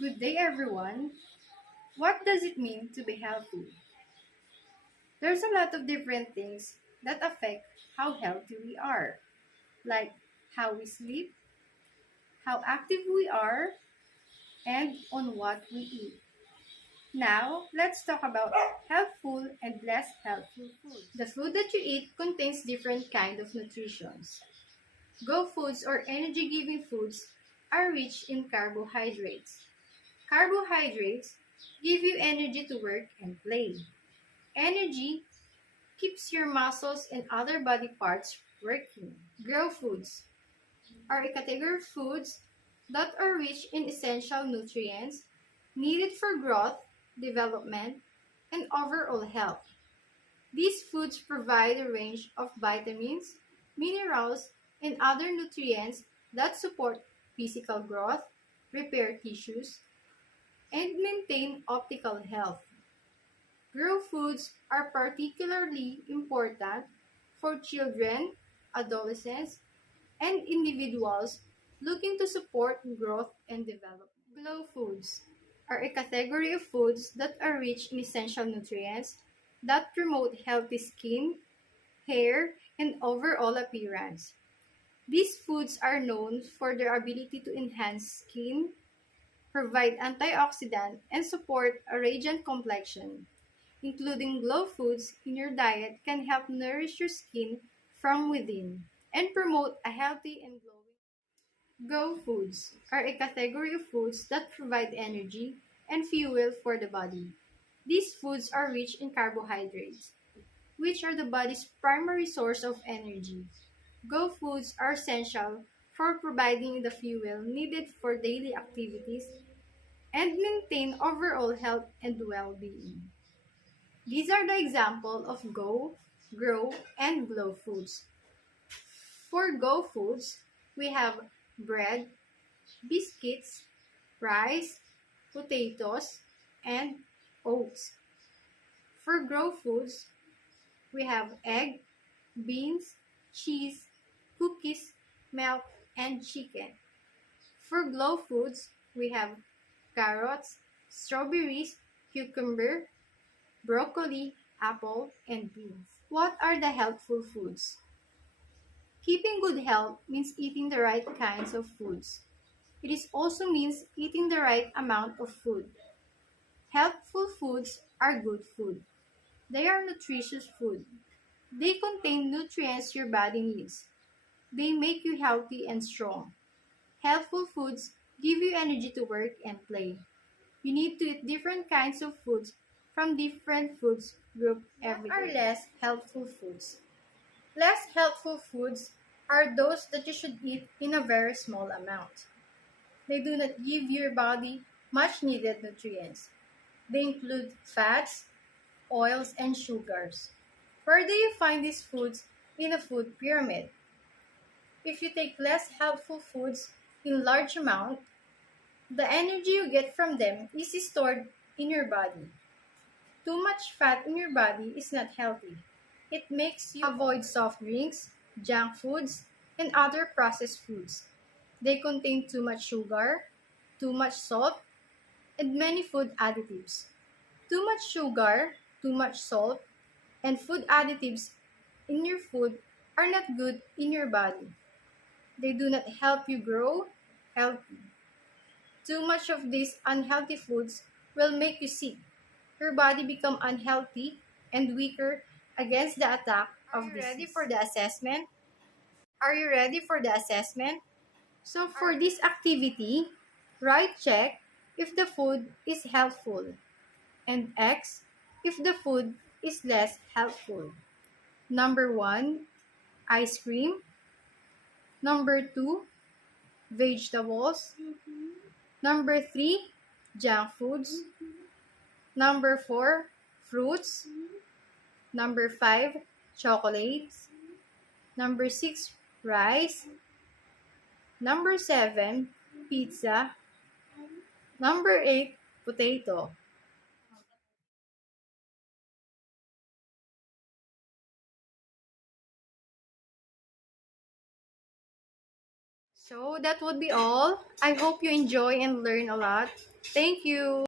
Good day, everyone. What does it mean to be healthy? There's a lot of different things that affect how healthy we are, like how we sleep, how active we are, and on what we eat. Now, let's talk about healthful and less healthful foods. The food that you eat contains different kinds of nutrition. Go foods or energy-giving foods are rich in carbohydrates. Carbohydrates give you energy to work and play. Energy keeps your muscles and other body parts working. Grow foods are a category of foods that are rich in essential nutrients needed for growth, development, and overall health. These foods provide a range of vitamins, minerals, and other nutrients that support physical growth, repair tissues, and maintain optical health. Grow foods are particularly important for children, adolescents, and individuals looking to support growth and development. Glow foods are a category of foods that are rich in essential nutrients that promote healthy skin, hair, and overall appearance. These foods are known for their ability to enhance skin, provide antioxidant, and support a radiant complexion. Including glow foods in your diet can help nourish your skin from within and promote a healthy and glowing. Go foods are a category of foods that provide energy and fuel for the body. These foods are rich in carbohydrates, which are the body's primary source of energy. Go foods are essential for providing the fuel needed for daily activities and maintain overall health and well-being. These are the example of go, grow, and glow foods. For go foods, we have bread, biscuits, rice, potatoes, and oats. For grow foods, we have egg, beans, cheese, cookies, milk, and chicken. For glow foods, we have carrots, strawberries, cucumber, broccoli, apple, and beans. What are the healthful foods? Keeping good health means eating the right kinds of foods. It is also means eating the right amount of food. Healthful foods are good food. They are nutritious food. They contain nutrients your body needs. They make you healthy and strong. Healthful foods give you energy to work and play. You need to eat different kinds of foods from different foods group every day. What are less healthful foods? Less healthful foods are those that you should eat in a very small amount. They do not give your body much needed nutrients. They include fats, oils, and sugars. Where do you find these foods in a food pyramid? If you take less helpful foods in large amount, the energy you get from them is stored in your body. Too much fat in your body is not healthy. It makes you avoid soft drinks, junk foods, and other processed foods. They contain too much sugar, too much salt, and many food additives. Too much sugar, too much salt, and food additives in your food are not good in your body. They do not help you grow healthy. Too much of these unhealthy foods will make you sick. Your body become unhealthy and weaker against the attack of disease. Are you ready for the assessment? Are you ready for the assessment? So for this activity, write check if the food is helpful and X if the food is less helpful. Number 1, ice cream. Number 2, vegetables. Number 3, junk foods. Number 4, fruits. Number 5, chocolates. Number 6, rice. Number 7, pizza. Number 8, potato. So that would be all. I hope you enjoy and learn a lot. Thank you.